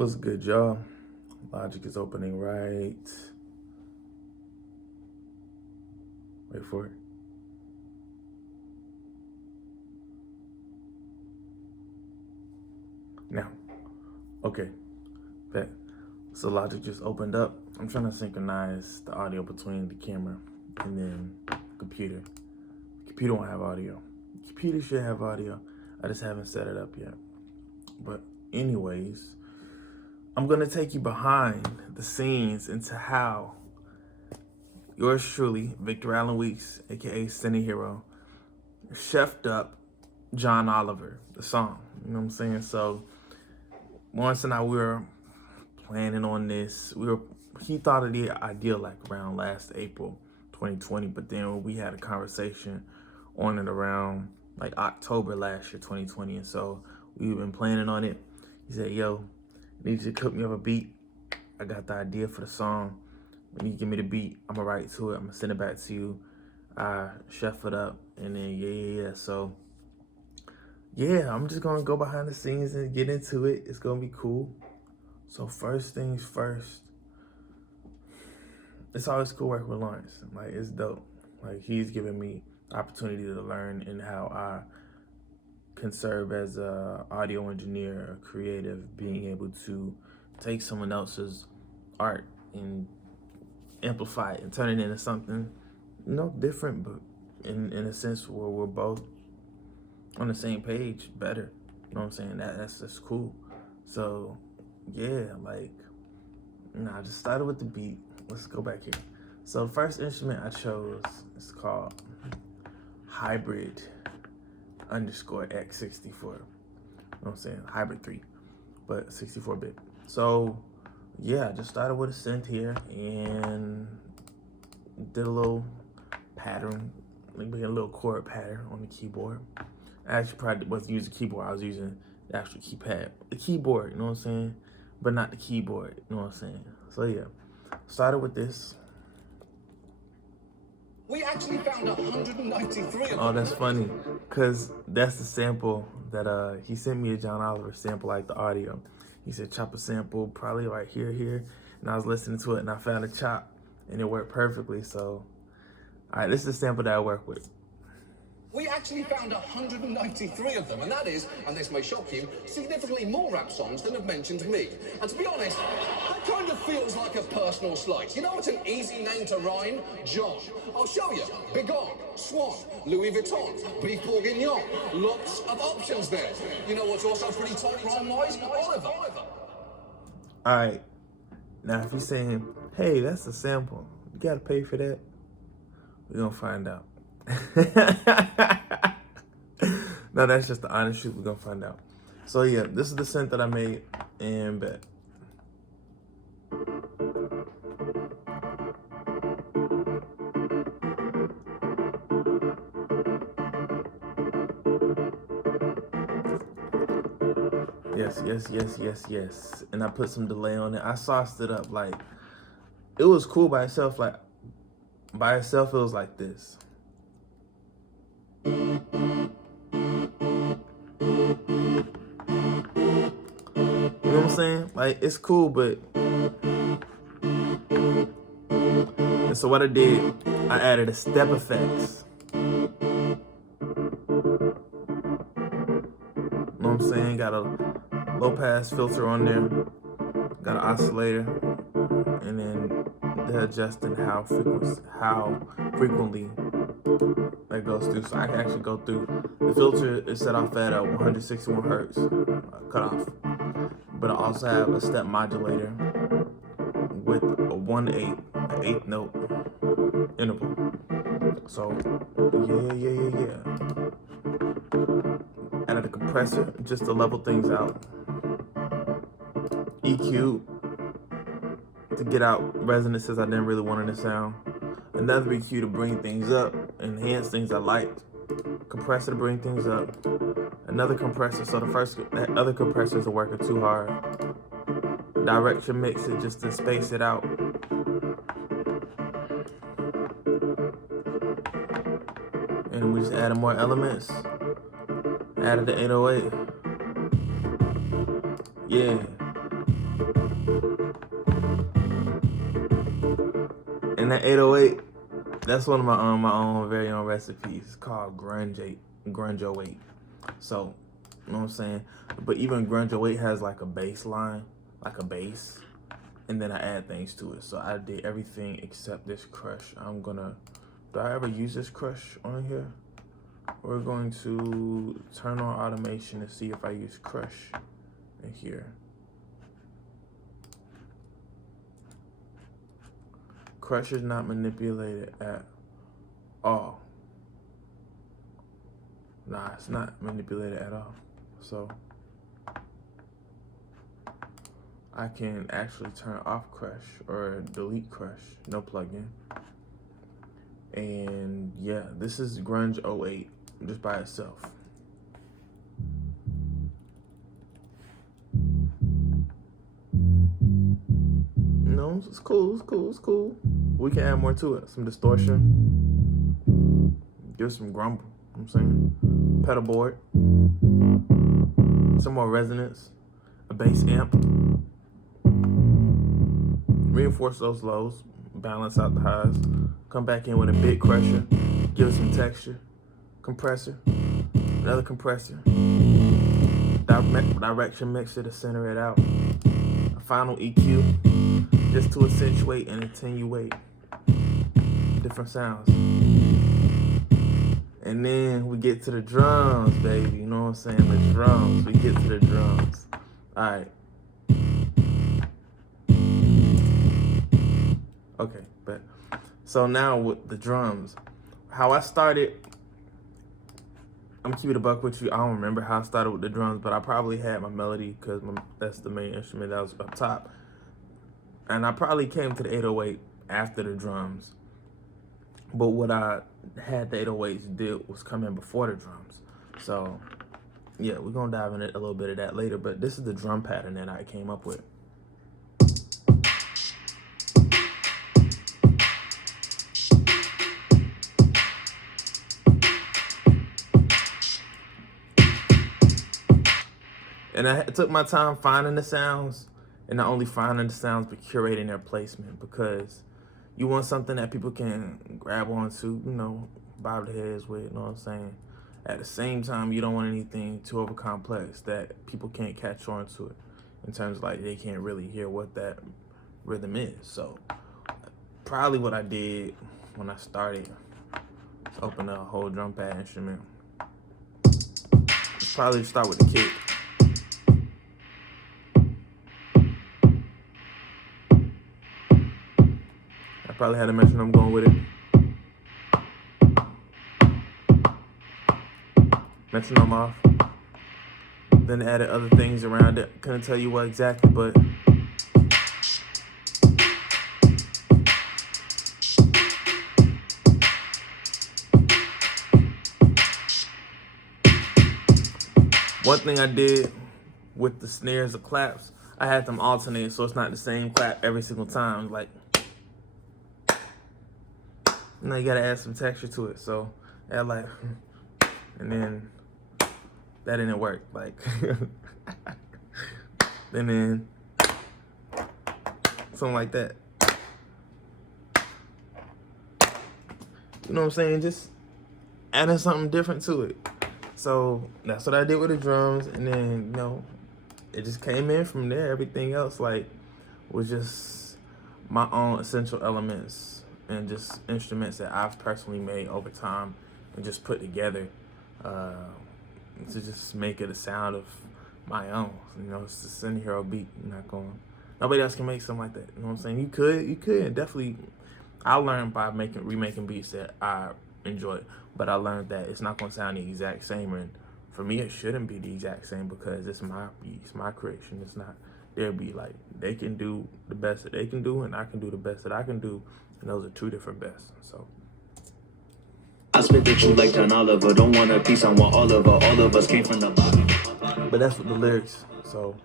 What's good, y'all? Logic is opening right. Wait for it. Now, okay. Bet. So Logic just opened up. I'm trying to synchronize the audio between the camera and then the computer. The computer won't have audio. The computer should have audio. I just haven't set it up yet. But anyways, I'm gonna take you behind the scenes into how yours truly, Victor Allen Weeks, aka Cine Hero, chefed up John Oliver, the song. You know what I'm saying? So Lawrence and I, we were planning on this. He thought of the idea like around last April 2020, but then we had a conversation on it around like October last year 2020, and so we've been planning on it. He said, yo, I need you to cook me up a beat. I got the idea for the song. When you give me the beat, I'm gonna write to it. I'm gonna send it back to you. Chef it up, and then yeah. So yeah, I'm just gonna go behind the scenes and get into it. It's gonna be cool. So first things first, it's always cool working with Lawrence. Like, it's dope. Like, he's given me opportunity to learn in how I can serve as a audio engineer, a creative, being able to take someone else's art and amplify it and turn it into something, different, but in a sense where we're both on the same page, better. You know what I'm saying? That's just cool. So yeah, like, I just started with the beat. Let's go back here. So the first instrument I chose is called Hybrid _X64. You know what I'm saying? Hybrid 3, but 64-bit. So yeah, I just started with a synth here and did a little pattern, like a little chord pattern on the keyboard. I actually probably wasn't using the keyboard. I was using the actual keypad, the keyboard, you know what I'm saying? But not the keyboard, you know what I'm saying? So yeah, started with this. We actually found 193 of them. Oh, that's funny, cause that's the sample that he sent me, a John Oliver sample, like the audio. He said chop a sample probably right here, and I was listening to it and I found a chop and it worked perfectly. So, all right, this is the sample that I work with. We actually found 193 of them, and that is, and this may shock you, significantly more rap songs than have mentioned me. And to be honest, that kind of feels like a personal slight. You know what's an easy name to rhyme? John. I'll show you. Begone, Swan, Louis Vuitton, Beef Bourguignon. Lots of options there. You know what's also pretty tight rhyme-wise? Oliver. All right, now if you're saying, hey, that's a sample, you gotta pay for that, we're gonna find out. No, that's just the honest truth. We're gonna find out. So yeah, this is the synth that I made and bet. Yes. And I put some delay on it. I sauced it up. Like, it was cool by itself. Like, by itself, it was like this. You know what I'm saying? Like, it's cool, but... And so what I did, I added a step effects. You know what I'm saying? Got a low pass filter on there. Got an oscillator. And then they're adjusting how frequently that goes through. So I can actually go through. The filter is set off at 161 hertz cutoff. But I also have a step modulator with a 1/8, an eighth note interval. So yeah. Added a compressor just to level things out. EQ to get out resonances I didn't really want in the sound. Another EQ to bring things up, enhance things I liked. Compressor to bring things up. Another compressor, so that other compressors are working too hard. Direction mixer just to space it out. And we just added more elements. Added the 808. Yeah. And that 808, that's one of my own very own recipes. It's called Grunge 08. So, you know what I'm saying? But even Grunge 08 has like a bass line, like a bass, and then I add things to it. So I did everything except this crush. Do I ever use this crush on here? We're going to turn on automation and see if I use crush in here. Crush is not manipulated at all. Nah, it's not manipulated at all. So I can actually turn off crush or delete crush, no plugin. And yeah, this is Grunge 08 just by itself. No, it's cool. We can add more to it. Some distortion. Give some grumble, you know what I'm saying? Pedal board. Some more resonance. A bass amp. Reinforce those lows. Balance out the highs. Come back in with a bit crusher. Give it some texture. Compressor. Another compressor. Direction mixer to center it out. A final EQ. Just to accentuate and attenuate different sounds. And then we get to the drums, baby. You know what I'm saying? The drums. We get to the drums. All right. Okay, but so now with the drums, how I started, I'm gonna keep it a buck with you. I don't remember how I started with the drums, but I probably had my melody because that's the main instrument that was up top. And I probably came to the 808 after the drums. But what I had the 808s did was come in before the drums. So yeah, we're gonna dive into a little bit of that later, but this is the drum pattern that I came up with. And I took my time finding the sounds, and not only finding the sounds, but curating their placement, because you want something that people can grab onto, you know, bob their heads with, you know what I'm saying? At the same time, you don't want anything too over complex that people can't catch on to it, in terms of like they can't really hear what that rhythm is. So probably what I did when I started is open a whole drum pad instrument. Probably start with the kick. Probably had a metronome going with it. Metronome off. Then added other things around it. Couldn't tell you what exactly, but one thing I did with the snares, the claps, I had them alternate so it's not the same clap every single time. Like, you know, you gotta add some texture to it. So add like, and then that didn't work. Like, and then something like that. You know what I'm saying? Just adding something different to it. So that's what I did with the drums, and then, you know, it just came in from there. Everything else, like, was just my own essential elements and just instruments that I've personally made over time and just put together to just make it a sound of my own. You know, it's just in here a beat. Nobody else can make something like that. You know what I'm saying? You could definitely. I learned by remaking beats that I enjoy, but I learned that it's not gonna sound the exact same, and for me it shouldn't be the exact same because it's my beat, it's my creation. It's not their beat. Like, they can do the best that they can do, and I can do the best that I can do, and those are two different bests. So I spit the truth like John Oliver. Don't want a piece, I want all of her. All of us came from the bottom. but that's what the lyrics. So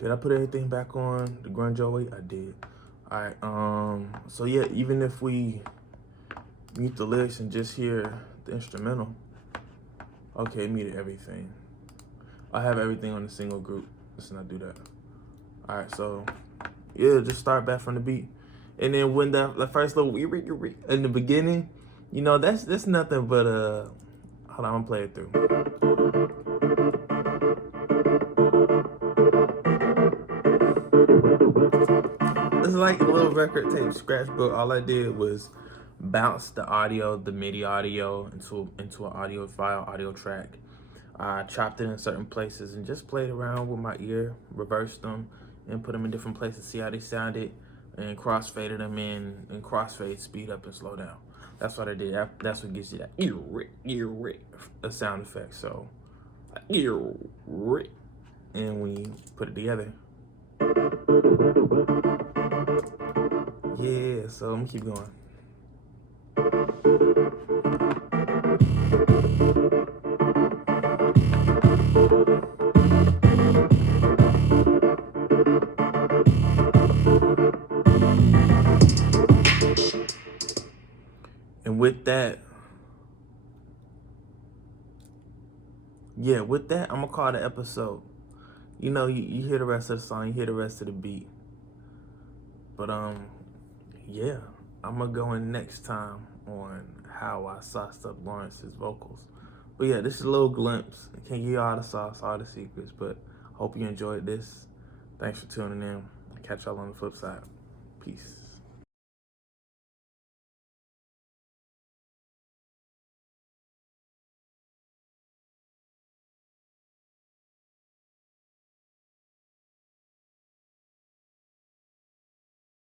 did I put everything back on the Grunge 08? I did. All right. So yeah, even if we mute the lyrics and just hear the instrumental. Okay, muted everything. I have everything on a single group. Let's not do that. All right, so yeah, just start back from the beat, and then when the first little in the beginning, you know, that's nothing but hold on, I'm gonna play it through. It's like a little record tape scratchbook. All I did was bounce the audio, the MIDI audio, into an audio file, audio track. I chopped it in certain places and just played around with my ear, reversed them, and put them in different places, see how they sounded, and crossfaded them in, and crossfade, speed up and slow down. That's what I did. That's what gives you that a sound effect. So, and we put it together. Yeah, so I'm gonna keep going. And with that, I'm gonna call the episode. You know, you hear the rest of the song, you hear the rest of the beat. But yeah, I'm gonna go in next time on how I sauced up Lawrence's vocals. But yeah, this is a little glimpse. I can't give you all the sauce, all the secrets, but hope you enjoyed this. Thanks for tuning in. Catch y'all on the flip side. Peace.